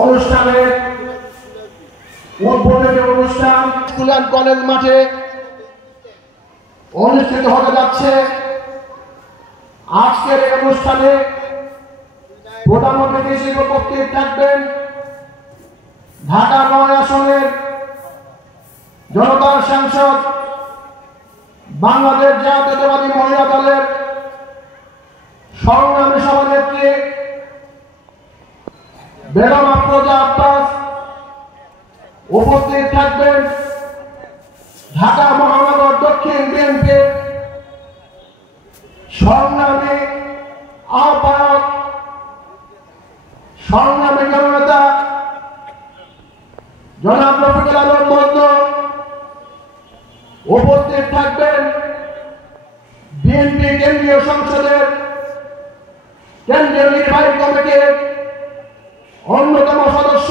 অনুষ্ঠানের উদ্বোধনী অনুষ্ঠান স্কুল অ্যান্ড কলেজ মাঠে অনুষ্ঠিত হতে যাচ্ছে। আজকের এই অনুষ্ঠানে প্রধান অতিথি হিসেবে উপস্থিত থাকবেন ঢাকা ৯ আসনের জনতার সাংসদ বাংলাদেশ জাতীয়তাবাদী মহিলা দলের সংগ্রামী সভানেত্রী বেগম আফরোজা আব্বাস। উপস্থিত থাকবেন ঢাকা মহানগর দক্ষিণ বিএনপি সংগ্রামী আহ্বায়ক সংগ্রামী জননেতা জনাব রফিকুল আলম মন্দ। উপস্থিত থাকবেন বিএনপি কেন্দ্রীয় সংসদের কেন্দ্রীয় নির্বাহী কমিটির অন্যতম সদস্য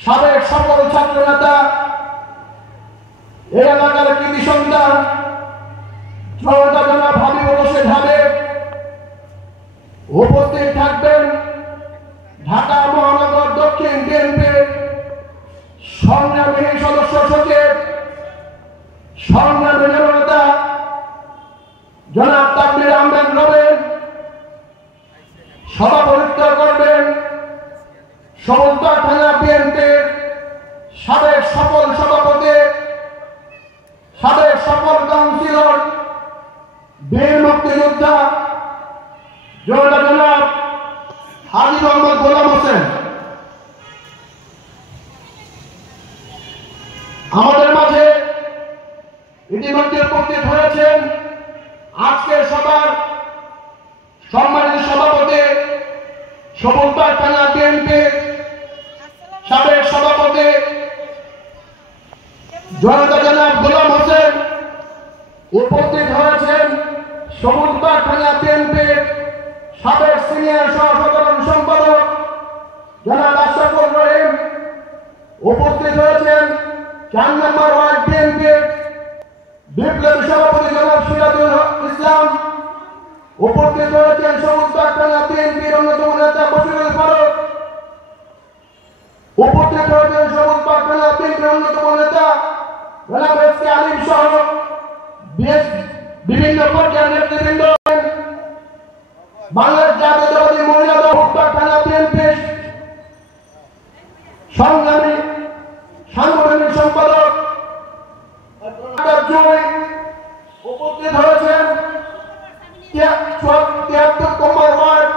সাবেক সফল ছাত্র নেতা এই এলাকার কৃতি সন্তান জনতা জনাব হাবিবুর রশিদ হাবিব। উপস্থিত থাকবেন ঢাকা মহানগর দক্ষিণ বিএনপির সংগ্রামী সদস্য সচিব সংগ্রামী জননেতা জনাব তাকবীর আহমেদ রবিন। সভাপতিত্ব করবেন সমুদ্র থানা বিএনপির সাবেক সফল সভাপতি সাবেক সফল কাউন্সিলর বীর মুক্তিযোদ্ধা জনাব হাজী মোহাম্মদ গোলাম হোসেন। আমাদের মাঝে ইতিমধ্যে উপস্থিত হয়েছেন আজকের সভার সম্মানিত সভাপতি সমুদ্র থানা বিএনপির সাবেক সভাপতি জনতা জনাব গোলাম হোসেন। উপস্থিত হয়েছেন সমুদ্র থানা বিএনপির সাবেক সিনিয়র সহ-সাধারণ সম্পাদক জনাব আশরাফুল রহিম। উপস্থিত হয়েছেন ৪ নম্বর ওয়ার্ড বিএনপির বিপ্লবী সভাপতি জনাব সিরাজুল ইসলাম। উপস্থিত হয়েছেন সমুদ্র থানা বিএনপির অন্যতম নেতা বশিরুল ফারুক। উপস্থিত হয়েছেন সমুদ্র থানা বিএনপির অন্যতম নেতা জনাব এসকে আলিম সহ বিভিন্ন পর্যায়ের নেতৃবৃন্দ। বাংলাদেশ জাতীয়তাবাদী মহিলা দল থানা বিএনপির সংগ্রামী সাংগঠনিক সম্পাদক উপস্থিত হয়েছেন ৭৩তম ওয়ার্ড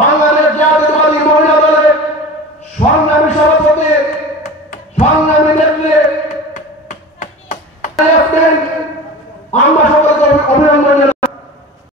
বাংলাদেশ জাতীয়তাবাদী মহিলা দলের সংগ্রামী সভাপতি সংগ্রামী নেতা